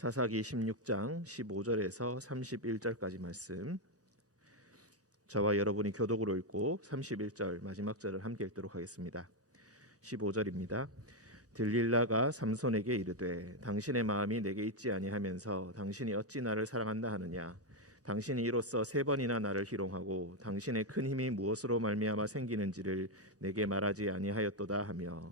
사사기 16장 15절에서 31절까지 말씀, 저와 여러분이 교독으로 읽고 31절 마지막 절을 함께 읽도록 하겠습니다. 15절입니다. 들릴라가 삼손에게 이르되 당신의 마음이 내게 있지 아니하면서 당신이 어찌 나를 사랑한다 하느냐. 당신이 이로써 3번이나 나를 희롱하고 당신의 큰 힘이 무엇으로 말미암아 생기는지를 내게 말하지 아니하였도다 하며,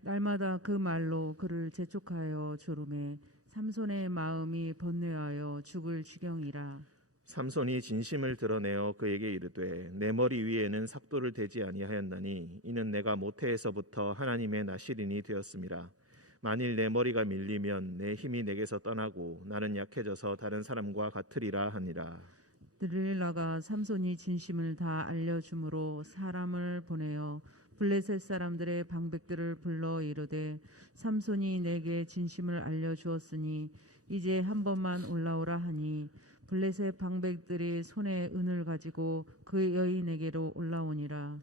날마다 그 말로 그를 재촉하여 조름해 삼손의 마음이 번뇌하여 죽을 지경이라. 삼손이 진심을 드러내어 그에게 이르되 내 머리 위에는 삭도를 대지 아니하였나니 이는 내가 모태에서부터 하나님의 나실인이 되었음이라. 만일 내 머리가 밀리면 내 힘이 내게서 떠나고 나는 약해져서 다른 사람과 같으리라 하니라. 들릴라가 삼손이 진심을 다 알려주므로 사람을 보내어 블레셋 사람들의 방백들을 불러 이르되 삼손이 내게 진심을 알려주었으니 이제 한 번만 올라오라 하니 블레셋 방백들이 손에 은을 가지고 그 여인에게로 올라오니라.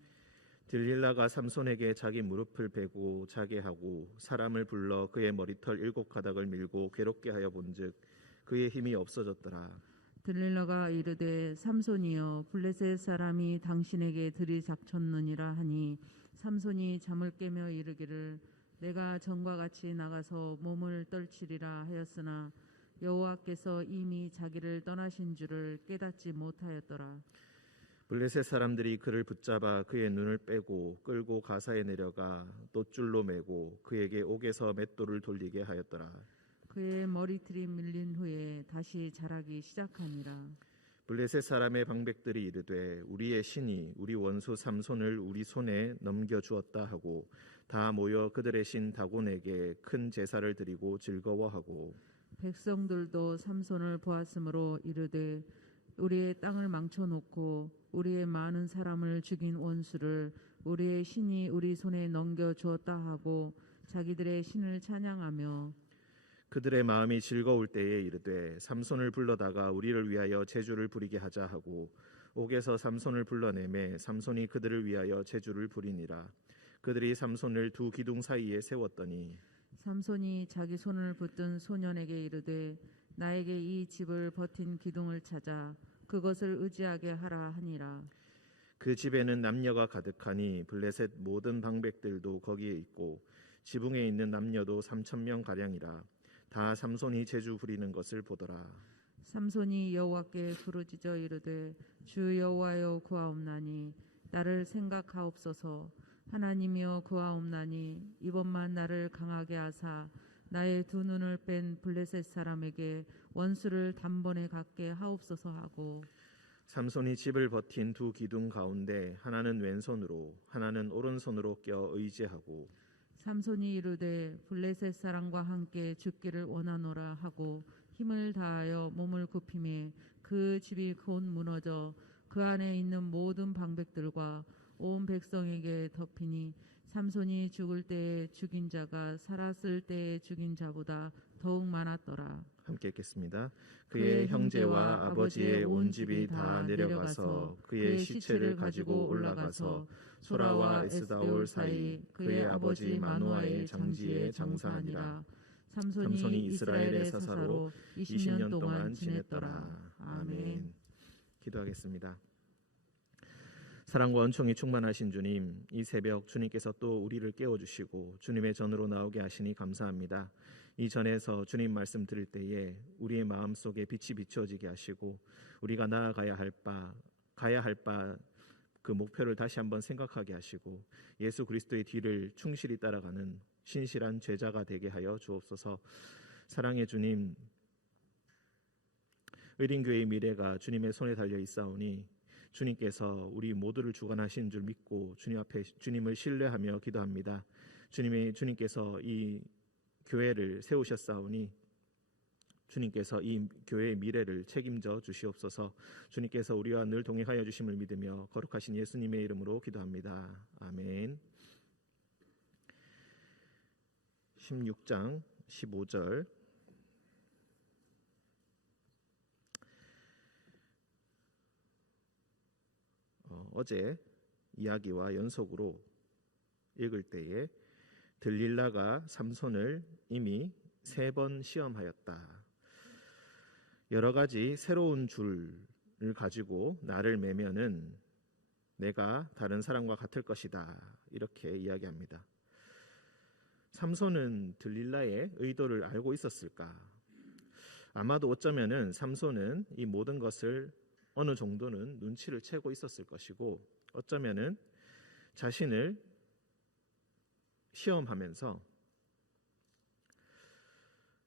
들릴라가 삼손에게 자기 무릎을 베고 자게 하고 사람을 불러 그의 머리털 7가닥을 밀고 괴롭게 하여 본즉 그의 힘이 없어졌더라. 들릴라가 이르되 삼손이여 블레셋 사람이 당신에게 들이닥쳤느니라 하니 삼손이 잠을 깨며 이르기를 내가 전과 같이 나가서 몸을 떨치리라 하였으나 여호와께서 이미 자기를 떠나신 줄을 깨닫지 못하였더라. 블레셋 사람들이 그를 붙잡아 그의 눈을 빼고 끌고 가사에 내려가 돛줄로 매고 그에게 옥에서 맷돌을 돌리게 하였더라. 그의 머리털이 밀린 후에 다시 자라기 시작하니라. 블레셋 사람의 방백들이 이르되 우리의 신이 우리 원수 삼손을 우리 손에 넘겨주었다 하고 다 모여 그들의 신 다곤에게 큰 제사를 드리고 즐거워하고, 백성들도 삼손을 보았으므로 이르되 우리의 땅을 망쳐놓고 우리의 많은 사람을 죽인 원수를 우리의 신이 우리 손에 넘겨주었다 하고 자기들의 신을 찬양하며, 그들의 마음이 즐거울 때에 이르되 삼손을 불러다가 우리를 위하여 제주를 부리게 하자 하고 옥에서 삼손을 불러내매 삼손이 그들을 위하여 제주를 부리니라. 그들이 삼손을 두 기둥 사이에 세웠더니 삼손이 자기 손을 붙든 소년에게 이르되 나에게 이 집을 버틴 기둥을 찾아 그것을 의지하게 하라 하니라. 그 집에는 남녀가 가득하니 블레셋 모든 방백들도 거기에 있고 지붕에 있는 남녀도 3,000명 가량이라. 다 삼손이 제주 부리는 것을 보더라. 삼손이 여호와께 부르짖어 이르되 주 여호와여 구하옵나니 나를 생각하옵소서. 하나님이여 구하옵나니 이번만 나를 강하게 하사 나의 두 눈을 뺀 블레셋 사람에게 원수를 단번에 갖게 하옵소서 하고, 삼손이 집을 버틴 두 기둥 가운데 하나는 왼손으로 하나는 오른손으로 껴 의지하고, 삼손이 이르되 블레셋 사람과 함께 죽기를 원하노라 하고 힘을 다하여 몸을 굽히매 그 집이 곧 무너져 그 안에 있는 모든 방백들과 온 백성에게 덮이니 삼손이 죽을 때에 죽인 자가 살았을 때에 죽인 자보다 더욱 많았더라. 함께 읽겠습니다. 그의 형제와 아버지의 온 집이 다 내려가서 그의 시체를 가지고 올라가서 소라와 에스다올 사이 그의 아버지 마노아의 장지에 장사하니라. 삼손이 이스라엘의 사사로 20년 동안 지냈더라. 아멘. 기도하겠습니다. 사랑과 은총이 충만하신 주님, 이 새벽 주님께서 또 우리를 깨워주시고 주님의 전으로 나오게 하시니 감사합니다. 이 전에서 주님 말씀 들을 때에 우리의 마음속에 빛이 비추어지게 하시고 우리가 나아가야 할 바 그 목표를 다시 한번 생각하게 하시고 예수 그리스도의 뒤를 충실히 따라가는 신실한 제자가 되게 하여 주옵소서. 사랑의 주님, 의린교회의 미래가 주님의 손에 달려 있사오니 주님께서 우리 모두를 주관하신 줄 믿고 주님 앞에 주님을 신뢰하며 기도합니다. 주님께서 이 교회를 세우셨사오니 주님께서 이 교회의 미래를 책임져 주시옵소서. 주님께서 우리와 늘 동행하여 주심을 믿으며 거룩하신 예수님의 이름으로 기도합니다. 아멘. 16장 15절 어제 이야기와 연속으로 읽을 때에 들릴라가 삼손을 이미 3번 시험하였다. 여러 가지 새로운 줄을 가지고 나를 매면은 내가 다른 사람과 같을 것이다. 이렇게 이야기합니다. 삼손은 들릴라의 의도를 알고 있었을까? 아마도 어쩌면은 삼손은 이 모든 것을 어느 정도는 눈치를 채고 있었을 것이고, 어쩌면은 자신을 시험하면서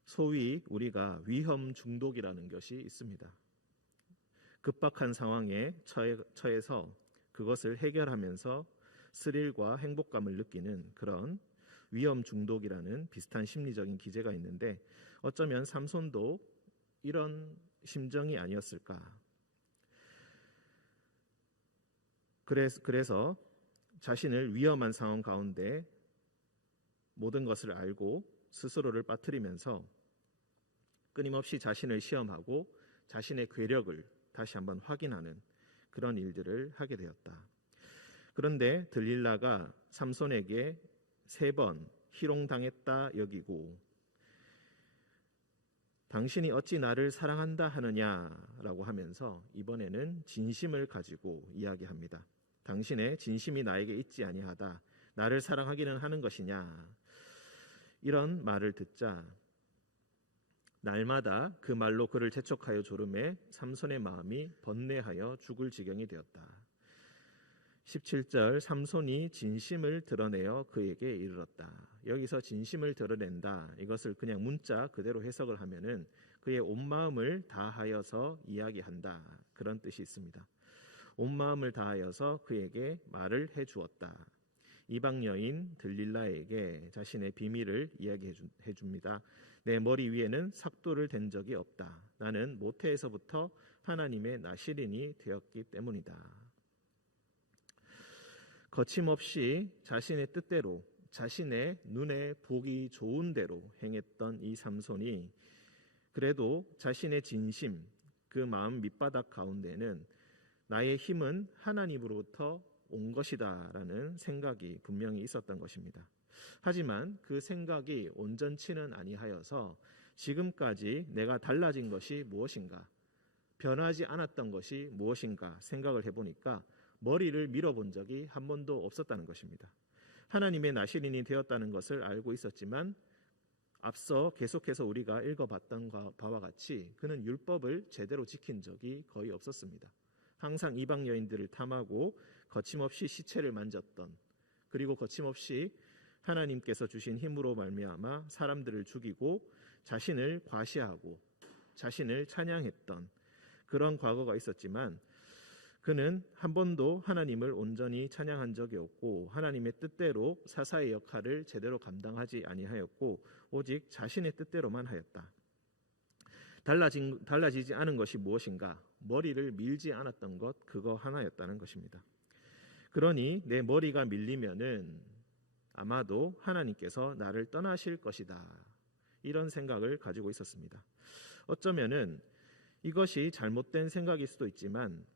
소위 우리가 위험 중독이라는 것이 있습니다. 급박한 상황에 처해서 그것을 해결하면서 스릴과 행복감을 느끼는 그런 위험 중독이라는 비슷한 심리적인 기제가 있는데, 어쩌면 삼손도 이런 심정이 아니었을까. 그래서 자신을 위험한 상황 가운데 모든 것을 알고 스스로를 빠뜨리면서 끊임없이 자신을 시험하고 자신의 괴력을 다시 한번 확인하는 그런 일들을 하게 되었다. 그런데 들릴라가 삼손에게 3번 희롱당했다 여기고, 당신이 어찌 나를 사랑한다 하느냐라고 하면서 이번에는 진심을 가지고 이야기합니다. 당신의 진심이 나에게 있지 아니하다. 나를 사랑하기는 하는 것이냐. 이런 말을 듣자 날마다 그 말로 그를 재촉하여 조름에 삼손의 마음이 번뇌하여 죽을 지경이 되었다. 17절 삼손이 진심을 드러내어 그에게 이르렀다. 여기서 진심을 드러낸다. 이것을 그냥 문자 그대로 해석을 하면은 그의 온 마음을 다하여서 이야기한다. 그런 뜻이 있습니다. 온 마음을 다하여서 그에게 말을 해주었다. 이방 여인 들릴라에게 자신의 비밀을 이야기해 줍니다. 내 머리 위에는 삭도를 댄 적이 없다. 나는 모태에서부터 하나님의 나시린이 되었기 때문이다. 거침없이 자신의 뜻대로 자신의 눈에 보기 좋은 대로 행했던 이 삼손이 그래도 자신의 진심, 그 마음 밑바닥 가운데는 나의 힘은 하나님으로부터 온 것이다 라는 생각이 분명히 있었던 것입니다. 하지만 그 생각이 온전치는 아니하여서 지금까지 내가 달라진 것이 무엇인가, 변하지 않았던 것이 무엇인가 생각을 해보니까 머리를 밀어본 적이 한 번도 없었다는 것입니다. 하나님의 나시린이 되었다는 것을 알고 있었지만 앞서 계속해서 우리가 읽어봤던 바와 같이 그는 율법을 제대로 지킨 적이 거의 없었습니다. 항상 이방 여인들을 탐하고 거침없이 시체를 만졌던, 그리고 거침없이 하나님께서 주신 힘으로 말미암아 사람들을 죽이고 자신을 과시하고 자신을 찬양했던 그런 과거가 있었지만 그는 한 번도 하나님을 온전히 찬양한 적이 없고 하나님의 뜻대로 사사의 역할을 제대로 감당하지 아니하였고 오직 자신의 뜻대로만 하였다. 달라지지 않은 것이 무엇인가? 머리를 밀지 않았던 것, 그거 하나였다는 것입니다. 그러니 내 머리가 밀리면은 아마도 하나님께서 나를 떠나실 것이다. 이런 생각을 가지고 있었습니다. 어쩌면은 이것이 잘못된 생각일 수도 있지만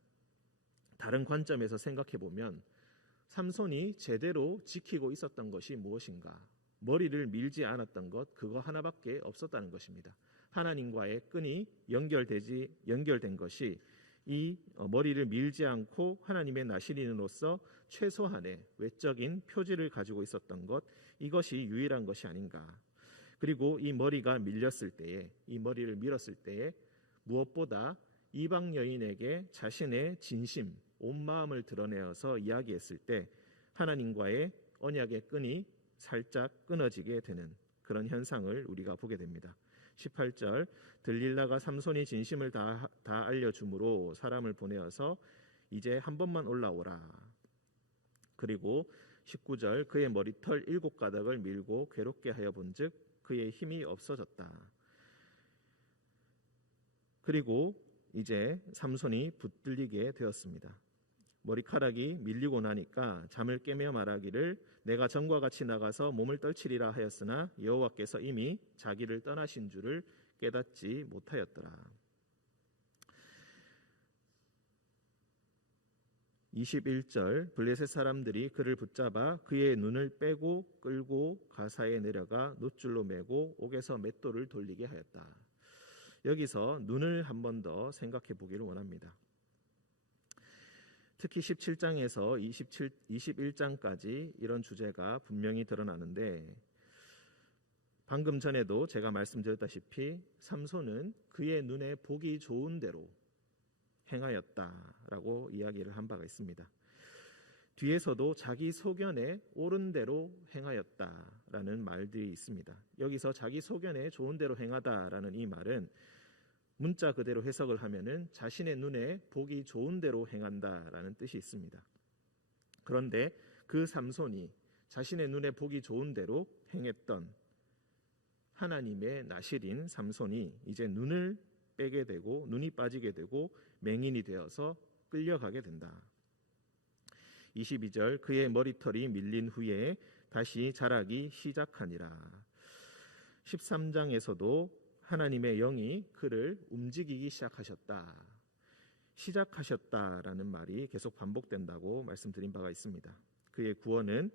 다른 관점에서 생각해 보면 삼손이 제대로 지키고 있었던 것이 무엇인가? 머리를 밀지 않았던 것, 그거 하나밖에 없었다는 것입니다. 하나님과의 끈이 연결된 것이 이 머리를 밀지 않고 하나님의 나시린으로서 최소한의 외적인 표지를 가지고 있었던 것, 이것이 유일한 것이 아닌가. 그리고 이 머리가 밀렸을 때에, 이 머리를 밀었을 때에 무엇보다 이방 여인에게 자신의 진심, 온 마음을 드러내어서 이야기했을 때 하나님과의 언약의 끈이 살짝 끊어지게 되는 그런 현상을 우리가 보게 됩니다. 18절 들릴라가 삼손이 진심을 다 알려주므로 사람을 보내어서 이제 한 번만 올라오라. 그리고 19절 그의 머리털 7가닥을 밀고 괴롭게 하여 본즉 그의 힘이 없어졌다. 그리고 이제 삼손이 붙들리게 되었습니다. 머리카락이 밀리고 나니까 잠을 깨며 말하기를 내가 전과 같이 나가서 몸을 떨치리라 하였으나 여호와께서 이미 자기를 떠나신 줄을 깨닫지 못하였더라. 21절 블레셋 사람들이 그를 붙잡아 그의 눈을 빼고 끌고 가사에 내려가 놋줄로 매고 옥에서 맷돌을 돌리게 하였다. 여기서 눈을 한 번 더 생각해 보기를 원합니다. 특히 17장에서 21장까지 이런 주제가 분명히 드러나는데, 방금 전에도 제가 말씀드렸다시피 삼손은 그의 눈에 보기 좋은 대로 행하였다라고 이야기를 한 바가 있습니다. 뒤에서도 자기 소견에 옳은 대로 행하였다라는 말들이 있습니다. 여기서 자기 소견에 좋은 대로 행하다라는 이 말은 문자 그대로 해석을 하면은 자신의 눈에 보기 좋은 대로 행한다라는 뜻이 있습니다. 그런데 그 삼손이 자신의 눈에 보기 좋은 대로 행했던 하나님의 나실인 삼손이 이제 눈을 빼게 되고 눈이 빠지게 되고 맹인이 되어서 끌려가게 된다. 22절 그의 머리털이 밀린 후에 다시 자라기 시작하니라. 13장에서도 하나님의 영이 그를 움직이기 시작하셨다라는 말이 계속 반복된다고 말씀드린 바가 있습니다. 그의 구원은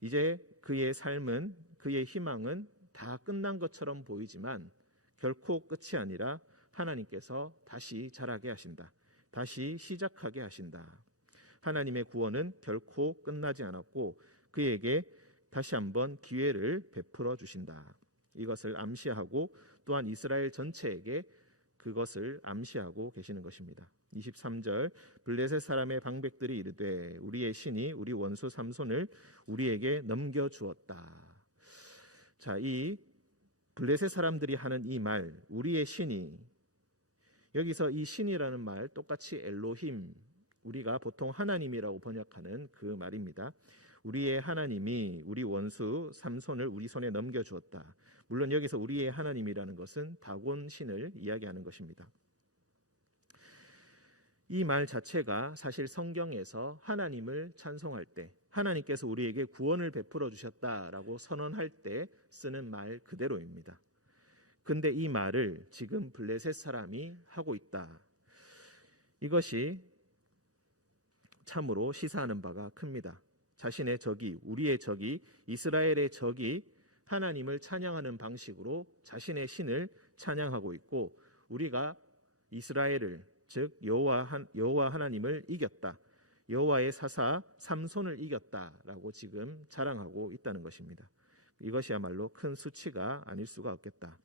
이제 그의 삶은 그의 희망은 다 끝난 것처럼 보이지만 결코 끝이 아니라 하나님께서 다시 자라게 하신다. 다시 시작하게 하신다. 하나님의 구원은 결코 끝나지 않았고 그에게 다시 한번 기회를 베풀어 주신다. 이것을 암시하고 또한 이스라엘 전체에게 그것을 암시하고 계시는 것입니다. 23절 블레셋 사람의 방백들이 이르되 우리의 신이 우리 원수 삼손을 우리에게 넘겨주었다. 자, 이 블레셋 사람들이 하는 이 말, 우리의 신이, 여기서 이 신이라는 말 똑같이 엘로힘, 우리가 보통 하나님이라고 번역하는 그 말입니다. 우리의 하나님이 우리 원수 삼손을 우리 손에 넘겨주었다. 물론 여기서 우리의 하나님이라는 것은 다곤 신을 이야기하는 것입니다. 이 말 자체가 사실 성경에서 하나님을 찬송할 때, 하나님께서 우리에게 구원을 베풀어 주셨다라고 선언할 때 쓰는 말 그대로입니다. 근데 이 말을 지금 블레셋 사람이 하고 있다. 이것이 참으로 시사하는 바가 큽니다. 자신의 적이, 우리의 적이, 이스라엘의 적이 하나님을 찬양하는 방식으로 자신의 신을 찬양하고 있고, 우리가 이스라엘을, 즉 여호와 하나님을 이겼다, 여호와의 사사 삼손을 이겼다라고 지금 자랑하고 있다는 것입니다. 이것이야말로 큰 수치가 아닐 수가 없겠다.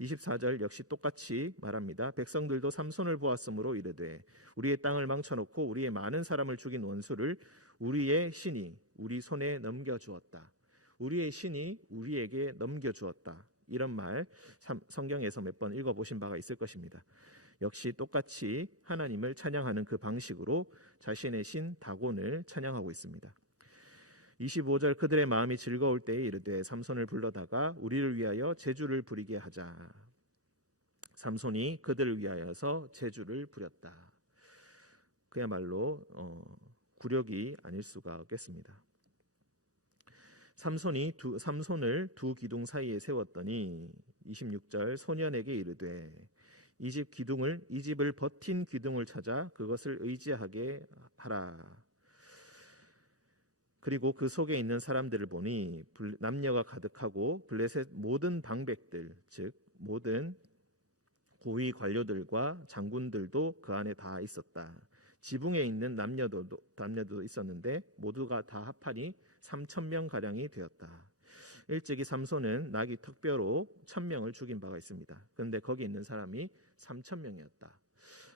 24절 역시 똑같이 말합니다. 백성들도 삼손을 보았으므로 이르되 우리의 땅을 망쳐놓고 우리의 많은 사람을 죽인 원수를 우리의 신이 우리 손에 넘겨주었다. 우리의 신이 우리에게 넘겨주었다. 이런 말 성경에서 몇 번 읽어보신 바가 있을 것입니다. 역시 똑같이 하나님을 찬양하는 그 방식으로 자신의 신 다곤을 찬양하고 있습니다. 25절 그들의 마음이 즐거울 때에 이르되 삼손을 불러다가 우리를 위하여 제주를 부리게 하자. 삼손이 그들을 위하여서 제주를 부렸다. 그야말로 굴욕이 아닐 수가 없겠습니다. 삼손을 두 기둥 사이에 세웠더니 26절 소년에게 이르되 이 집을 버틴 기둥을 찾아 그것을 의지하게 하라. 그리고 그 속에 있는 사람들을 보니 남녀가 가득하고 블레셋 모든 방백들, 즉 모든 고위 관료들과 장군들도 그 안에 다 있었다. 지붕에 있는 남녀도 있었는데 모두가 다 합하니 3,000명 가량이 되었다. 일찍이 삼손은 나귀 턱뼈로 1,000명을 죽인 바가 있습니다. 그런데 거기 있는 사람이 3,000명이었다.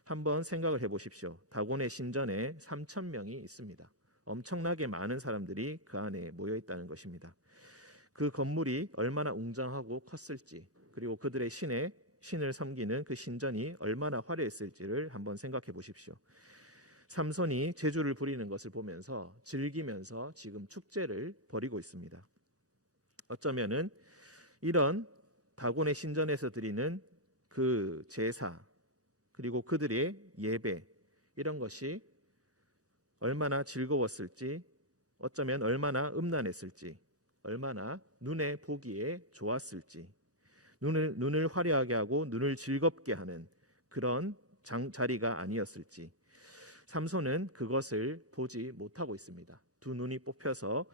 한번 생각을 해보십시오. 다곤의 신전에 3,000명이 있습니다. 엄청나게 많은 사람들이 그 안에 모여 있다는 것입니다. 그 건물이 얼마나 웅장하고 컸을지, 그리고 그들의 신을 섬기는 그 신전이 얼마나 화려했을지를 한번 생각해 보십시오. 삼손이 제주를 부리는 것을 보면서 즐기면서 지금 축제를 벌이고 있습니다. 어쩌면은 이런 다곤의 신전에서 드리는 그 제사, 그리고 그들의 예배, 이런 것이 얼마나 즐거웠을지, 어쩌면 얼마나 음란했을지, 얼마나 눈에 보기에 좋았을지, 눈을 화려하게 하고 눈을 즐겁게 하는 그런 자리가 아니었을지, 삼손은 그것을 보지 못하고 있습니다. 두 눈이 뽑혀서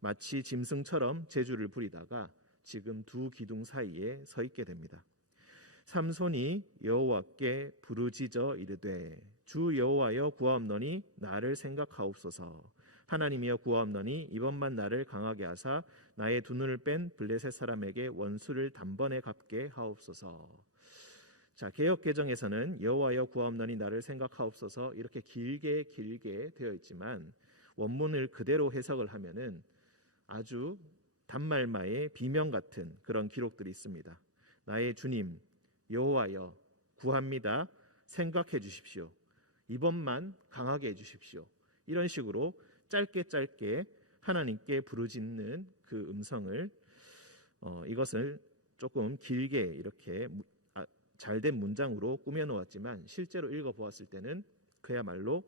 마치 짐승처럼 제주를 부리다가 지금 두 기둥 사이에 서 있게 됩니다. 삼손이 여호와께 부르짖어 이르되 주 여호와여 구하옵노니 나를 생각하옵소서. 하나님이여 구하옵노니 이번만 나를 강하게 하사 나의 두 눈을 뺀 블레셋 사람에게 원수를 단번에 갚게 하옵소서. 자, 개역 개정에서는 여호와여 구하옵노니 나를 생각하옵소서 이렇게 길게 되어 있지만 원문을 그대로 해석을 하면은 아주 단말마의 비명 같은 그런 기록들이 있습니다. 나의 주님 여호와여 구합니다. 생각해 주십시오. 이번만 강하게 해 주십시오. 이런 식으로 짧게 하나님께 부르짖는 그 음성을 이것을 조금 길게 이렇게 잘된 문장으로 꾸며놓았지만 실제로 읽어보았을 때는 그야말로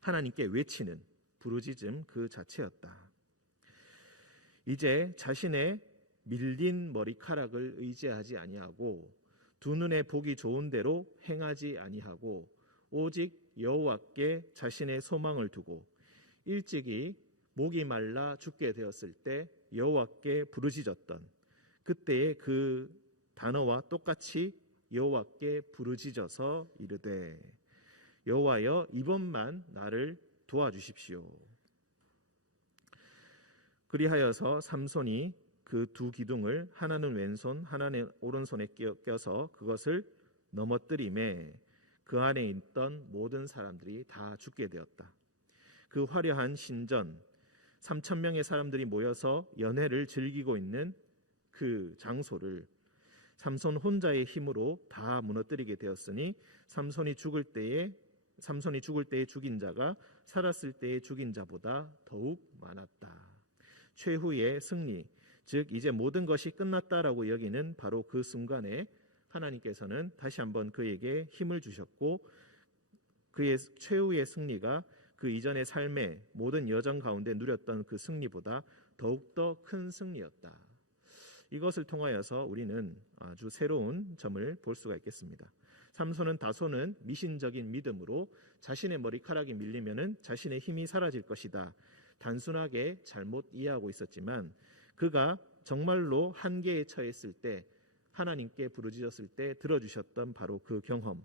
하나님께 외치는 부르짖음 그 자체였다. 이제 자신의 밀린 머리카락을 의지하지 아니하고 두 눈에 보기 좋은 대로 행하지 아니하고 오직 여호와께 자신의 소망을 두고 일찍이 목이 말라 죽게 되었을 때 여호와께 부르짖었던 그때의 그 단어와 똑같이 여호와께 부르짖어서 이르되 여호와여 이번만 나를 도와주십시오. 그리하여서 삼손이 그 두 기둥을 하나는 왼손 하나는 오른손에 껴서 그것을 넘어뜨림에 그 안에 있던 모든 사람들이 다 죽게 되었다. 그 화려한 신전 3,000명의 사람들이 모여서 연회를 즐기고 있는 그 장소를 삼손 혼자의 힘으로 다 무너뜨리게 되었으니 삼손이 죽을 때에 죽인 자가 살았을 때의 죽인 자보다 더욱 많았다. 최후의 승리, 즉 이제 모든 것이 끝났다라고 여기는 바로 그 순간에 하나님께서는 다시 한번 그에게 힘을 주셨고 그의 최후의 승리가 그 이전의 삶의 모든 여정 가운데 누렸던 그 승리보다 더욱더 큰 승리였다. 이것을 통하여서 우리는 아주 새로운 점을 볼 수가 있겠습니다. 삼손은 다소는 미신적인 믿음으로 자신의 머리카락이 밀리면은 자신의 힘이 사라질 것이다. 단순하게 잘못 이해하고 있었지만 그가 정말로 한계에 처했을 때 하나님께 부르짖었을 때 들어주셨던 바로 그 경험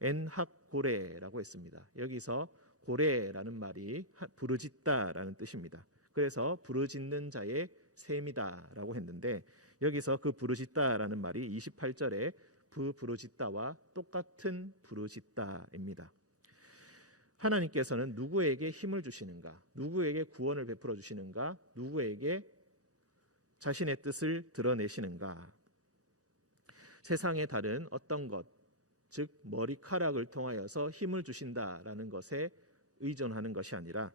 엔학고레라고 했습니다. 여기서 고레라는 말이 부르짖다라는 뜻입니다. 그래서 부르짖는 자의 셈이다라고 했는데 여기서 그 부르짖다라는 말이 28절에 부르짖다와 똑같은 부르짖다입니다. 하나님께서는 누구에게 힘을 주시는가? 누구에게 구원을 베풀어 주시는가? 누구에게 자신의 뜻을 드러내시는가? 세상의 다른 어떤 것, 즉 머리카락을 통하여서 힘을 주신다라는 것에 의존하는 것이 아니라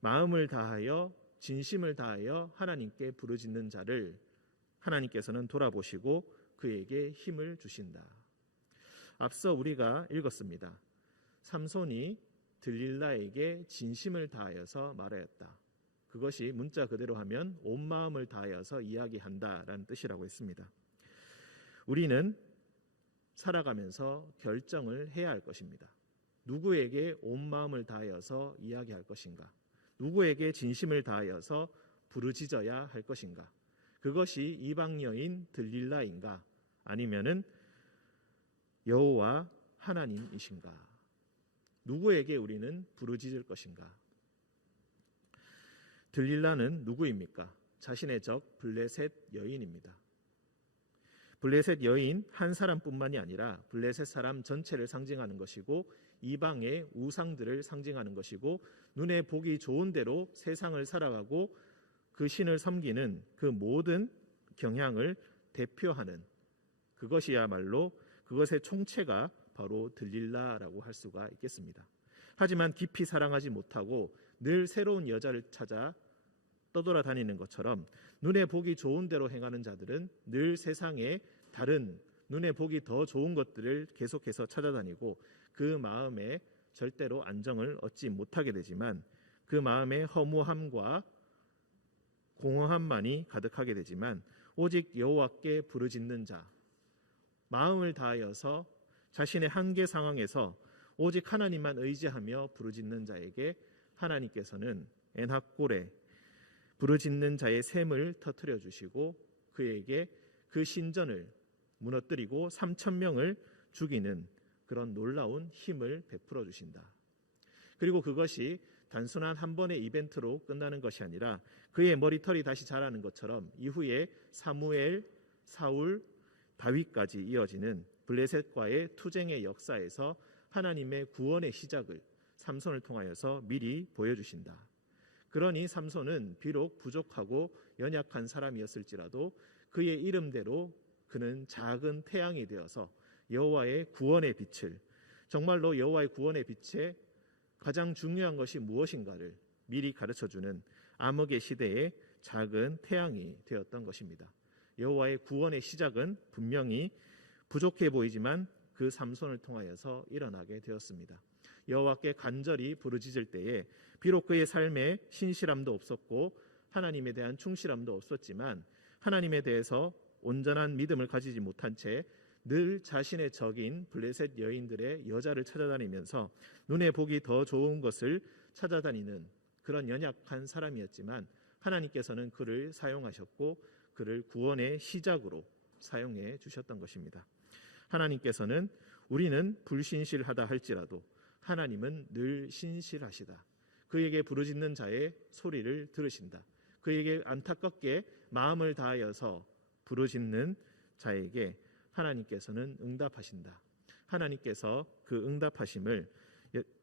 마음을 다하여 진심을 다하여 하나님께 부르짖는 자를 하나님께서는 돌아보시고 그에게 힘을 주신다. 앞서 우리가 읽었습니다. 삼손이 들릴라에게 진심을 다하여서 말하였다. 그것이 문자 그대로 하면 온 마음을 다하여서 이야기한다라는 뜻이라고 했습니다. 우리는 살아가면서 결정을 해야 할 것입니다. 누구에게 온 마음을 다하여서 이야기할 것인가? 누구에게 진심을 다하여서 부르짖어야 할 것인가? 그것이 이방 여인 들릴라인가? 아니면은 여호와 하나님이신가? 누구에게 우리는 부르짖을 것인가? 들릴라는 누구입니까? 자신의 적 블레셋 여인입니다. 블레셋 여인 한 사람뿐만이 아니라 블레셋 사람 전체를 상징하는 것이고 이방의 우상들을 상징하는 것이고 눈에 보기 좋은 대로 세상을 살아가고 그 신을 섬기는 그 모든 경향을 대표하는 그것이야말로 그것의 총체가 바로 들릴라라고 할 수가 있겠습니다. 하지만 깊이 사랑하지 못하고 늘 새로운 여자를 찾아 떠돌아다니는 것처럼 눈에 보기 좋은 대로 행하는 자들은 늘 세상에 다른 눈에 보기 더 좋은 것들을 계속해서 찾아다니고 그 마음에 절대로 안정을 얻지 못하게 되지만 그 마음에 허무함과 공허함만이 가득하게 되지만 오직 여호와께 부르짖는 자, 마음을 다하여서 자신의 한계 상황에서 오직 하나님만 의지하며 부르짖는 자에게 하나님께서는 엔학골에 부르짖는 자의 샘을 터뜨려 주시고 그에게 그 신전을 무너뜨리고 3,000명을 죽이는 그런 놀라운 힘을 베풀어 주신다. 그리고 그것이 단순한 한 번의 이벤트로 끝나는 것이 아니라 그의 머리털이 다시 자라는 것처럼 이후에 사무엘, 사울, 다윗까지 이어지는 블레셋과의 투쟁의 역사에서 하나님의 구원의 시작을 삼손을 통하여서 미리 보여주신다. 그러니 삼손은 비록 부족하고 연약한 사람이었을지라도 그의 이름대로 그는 작은 태양이 되어서 여호와의 구원의 빛을, 정말로 여호와의 구원의 빛에 가장 중요한 것이 무엇인가를 미리 가르쳐주는 암흑의 시대의 작은 태양이 되었던 것입니다. 여호와의 구원의 시작은 분명히 부족해 보이지만 그 삼손을 통하여서 일어나게 되었습니다. 여호와께 간절히 부르짖을 때에 비록 그의 삶에 신실함도 없었고 하나님에 대한 충실함도 없었지만 하나님에 대해서 온전한 믿음을 가지지 못한 채 늘 자신의 적인 블레셋 여인들의 여자를 찾아다니면서 눈에 보기 더 좋은 것을 찾아다니는 그런 연약한 사람이었지만 하나님께서는 그를 사용하셨고 그를 구원의 시작으로 사용해 주셨던 것입니다. 하나님께서는 우리는 불신실하다 할지라도 하나님은 늘 신실하시다. 그에게 부르짖는 자의 소리를 들으신다. 그에게 안타깝게 마음을 다하여서 부르짖는 자에게 하나님께서는 응답하신다. 하나님께서 그 응답하심을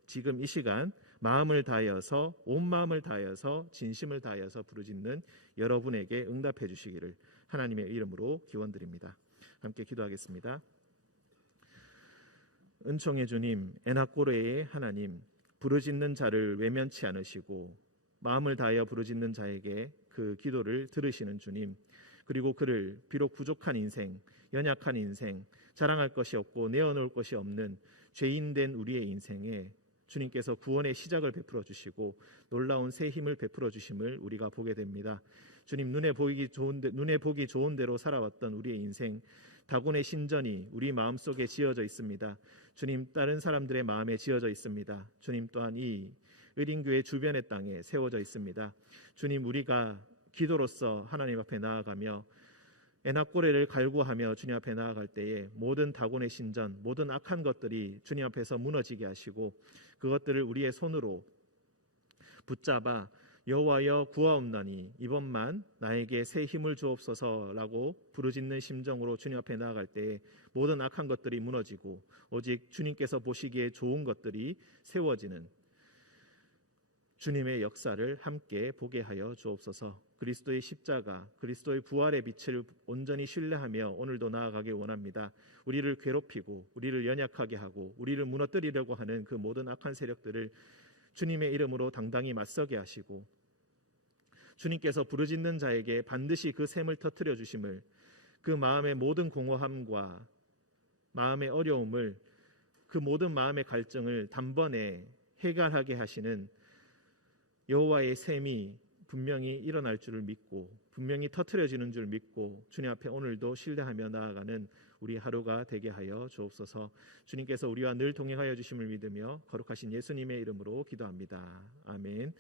지금 이 시간 마음을 다하여서 온 마음을 다하여서 진심을 다하여서 부르짖는 여러분에게 응답해 주시기를 하나님의 이름으로 기원드립니다. 함께 기도하겠습니다. 은총의 주님, 에나꼬레의 하나님, 부르짖는 자를 외면치 않으시고 마음을 다하여 부르짖는 자에게 그 기도를 들으시는 주님, 그리고 그를 비록 부족한 인생, 연약한 인생, 자랑할 것이 없고 내어놓을 것이 없는 죄인된 우리의 인생에 주님께서 구원의 시작을 베풀어 주시고 놀라운 새 힘을 베풀어 주심을 우리가 보게 됩니다. 주님, 눈에 보기 좋은 대로 살아왔던 우리의 인생, 다곤의 신전이 우리 마음속에 지어져 있습니다. 주님, 다른 사람들의 마음에 지어져 있습니다. 주님, 또한 이 의린교회 주변의 땅에 세워져 있습니다. 주님, 우리가 기도로서 하나님 앞에 나아가며 에나꼬레를 갈구하며 주님 앞에 나아갈 때에 모든 다곤의 신전, 모든 악한 것들이 주님 앞에서 무너지게 하시고 그것들을 우리의 손으로 붙잡아 여호와여 구하옵나니 이번만 나에게 새 힘을 주옵소서라고 부르짖는 심정으로 주님 앞에 나아갈 때에 모든 악한 것들이 무너지고 오직 주님께서 보시기에 좋은 것들이 세워지는 주님의 역사를 함께 보게 하여 주옵소서. 그리스도의 십자가, 그리스도의 부활의 빛을 온전히 신뢰하며 오늘도 나아가길 원합니다. 우리를 괴롭히고 우리를 연약하게 하고 우리를 무너뜨리려고 하는 그 모든 악한 세력들을 주님의 이름으로 당당히 맞서게 하시고 주님께서 부르짖는 자에게 반드시 그 샘을 터뜨려 주심을, 그 마음의 모든 공허함과 마음의 어려움을, 그 모든 마음의 갈증을 단번에 해결하게 하시는 여호와의 샘이 분명히 일어날 줄을 믿고 분명히 터뜨려지는 줄 믿고 주님 앞에 오늘도 신뢰하며 나아가는 우리 하루가 되게 하여 주옵소서. 주님께서 우리와 늘 동행하여 주심을 믿으며 거룩하신 예수님의 이름으로 기도합니다. 아멘.